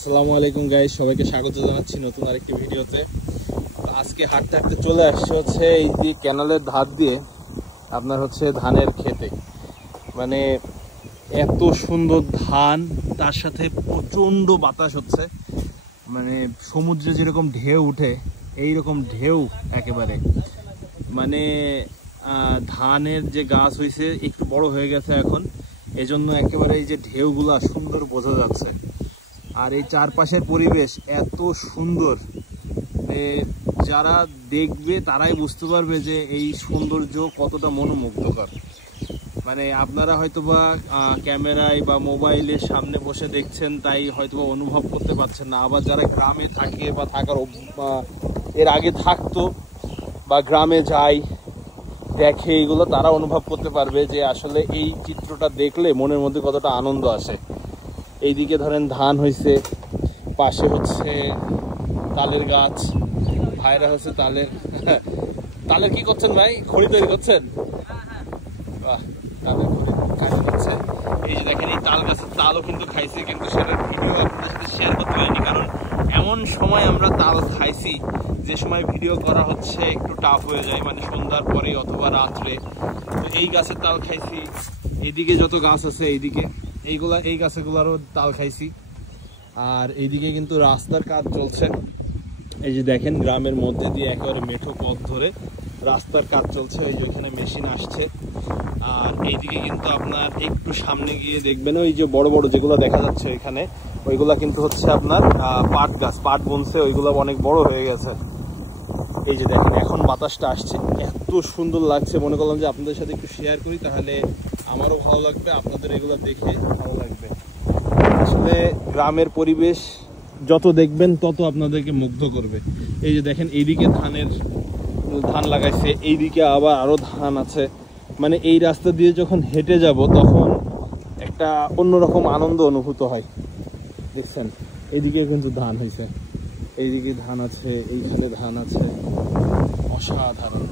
আসসালামু আলাইকুম গাইস, সবাইকে স্বাগত জানাচ্ছি নতুন আরেকটি ভিডিওতে। আজকে হাঁটতে হাঁটতে চলে আসছে হচ্ছে এই যে ক্যানালের ধার দিয়ে আপনার হচ্ছে ধানের খেতে। মানে এত সুন্দর ধান, তার সাথে প্রচণ্ড বাতাস হচ্ছে। মানে সমুদ্রে যেরকম ঢেউ উঠে এই রকম ঢেউ একেবারে। মানে ধানের যে গাছ হয়েছে একটু বড় হয়ে গেছে এখন, এজন্য একেবারে এই যে ঢেউগুলা সুন্দর বোঝা যাচ্ছে। আর এই চারপাশের পরিবেশ এত সুন্দর যে যারা দেখবে তারাই বুঝতে পারবে যে এই সৌন্দর্য কতটা মনোমুগ্ধকর। মানে আপনারা হয়তোবা ক্যামেরায় বা মোবাইলের সামনে বসে দেখছেন, তাই হয়তোবা অনুভব করতে পারছেন না। আবার যারা গ্রামে থাকে বা এর আগে থাকতো বা গ্রামে যায় দেখে এইগুলো, তারা অনুভব করতে পারবে যে আসলে এই চিত্রটা দেখলে মনের মধ্যে কতটা আনন্দ আসে। এইদিকে ধরেন ধান হয়েছে, পাশে হচ্ছে তালের গাছ, ভাইরা হচ্ছে তালের কি করছেন ভাই? খড়ি তৈরি করছেন? বাহ, তালের খড়ি কাজ করছে। এই যে দেখেন এই তাল গাছের তালও কিন্তু খাইছি, কিন্তু সেটার ভিডিও আপনাদের সাথে শেয়ার করতে পারিনি, কারণ এমন সময় আমরা তাল খাইছি যে সময় ভিডিও করা হচ্ছে একটু টাফ হয়ে যায়, মানে সন্ধ্যার পরে অথবা রাত্রে। তো এই গাছের তাল খাইছি, এইদিকে যত গাছ আছে এইদিকে এই গাছগুলোরও তাল খাইছি। আর এইদিকে কিন্তু রাস্তার কাজ চলছে। এই যে দেখেন গ্রামের মধ্যে দিয়ে একেবারে মেঠো পথ ধরে রাস্তার কাজ চলছে। এই যে ওইখানে মেশিন আসছে। আর এইদিকে কিন্তু আপনার একটু সামনে গিয়ে দেখবেন ওই যে বড় বড় যেগুলো দেখা যাচ্ছে ওইখানে, ওইগুলা কিন্তু হচ্ছে আপনার পাট গাছ, পাট বুনছে, ওইগুলো অনেক বড় হয়ে গেছে। এই যে দেখেন এখন বাতাসটা আসছে, এত সুন্দর লাগছে। মনে করলাম যে আপনাদের সাথে একটু শেয়ার করি, তাহলে আমারও ভালো লাগবে, আপনাদের এগুলো দেখে ভালো লাগবে। আসলে গ্রামের পরিবেশ যত দেখবেন তত আপনাদেরকে মুগ্ধ করবে। এই যে দেখেন এইদিকে ধান লাগাইছে, এইদিকে আবার আরো ধান আছে। মানে এই রাস্তা দিয়ে যখন হেঁটে যাব তখন একটা অন্যরকম আনন্দ অনুভূত হয়। দেখছেন এইদিকে কিন্তু ধান হয়েছে, এইদিকে ধান আছে, এইখানে ধান আছে, অসাধারণ।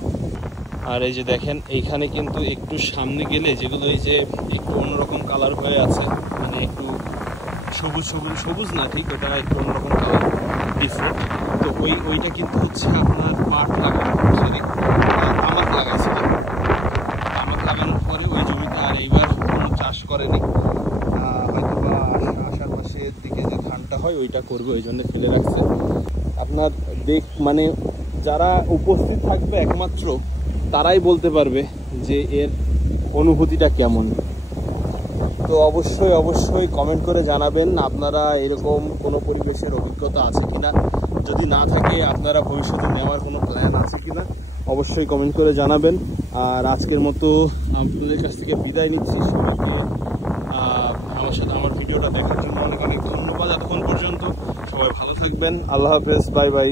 আর এই যে দেখেন এইখানে কিন্তু একটু সামনে গেলে যেগুলো এই যে একটু অন্যরকম কালার হয়ে আছে, মানে একটু সবুজ না ঠিক, ওটা একটু অন্যরকম কালার ডিফারেন্ট। তো ওইটা কিন্তু হচ্ছে আপনার পাট লাগানো, সরি তামাক লাগাইছিল। তামাক লাগানোর পরে ওই জমিটা আর এইবার কোনো চাষ করেনি, হয়তো বা আষাঢ় মাসের দিকে যে ধানটা হয় ওইটা করবে, ওই জন্য ফেলে রাখছে। আপনার মানে যারা উপস্থিত থাকবে একমাত্র তারাই বলতে পারবে যে এর অনুভূতিটা কেমন। তো অবশ্যই কমেন্ট করে জানাবেন আপনারা এরকম কোনো পরিবেশের অভিজ্ঞতা আছে কিনা। যদি না থাকে আপনারা ভবিষ্যতে নেওয়ার কোনো প্ল্যান আছে কিনা, অবশ্যই কমেন্ট করে জানাবেন। আর আজকের মতো আপনাদের কাছ থেকে বিদায় নিচ্ছি। সবাইকে আমার ভিডিওটা দেখার জন্য অনেক ধন্যবাদ। এতক্ষণ পর্যন্ত সবাই ভালো থাকবেন। আল্লাহ হাফেজ, বাই বাই।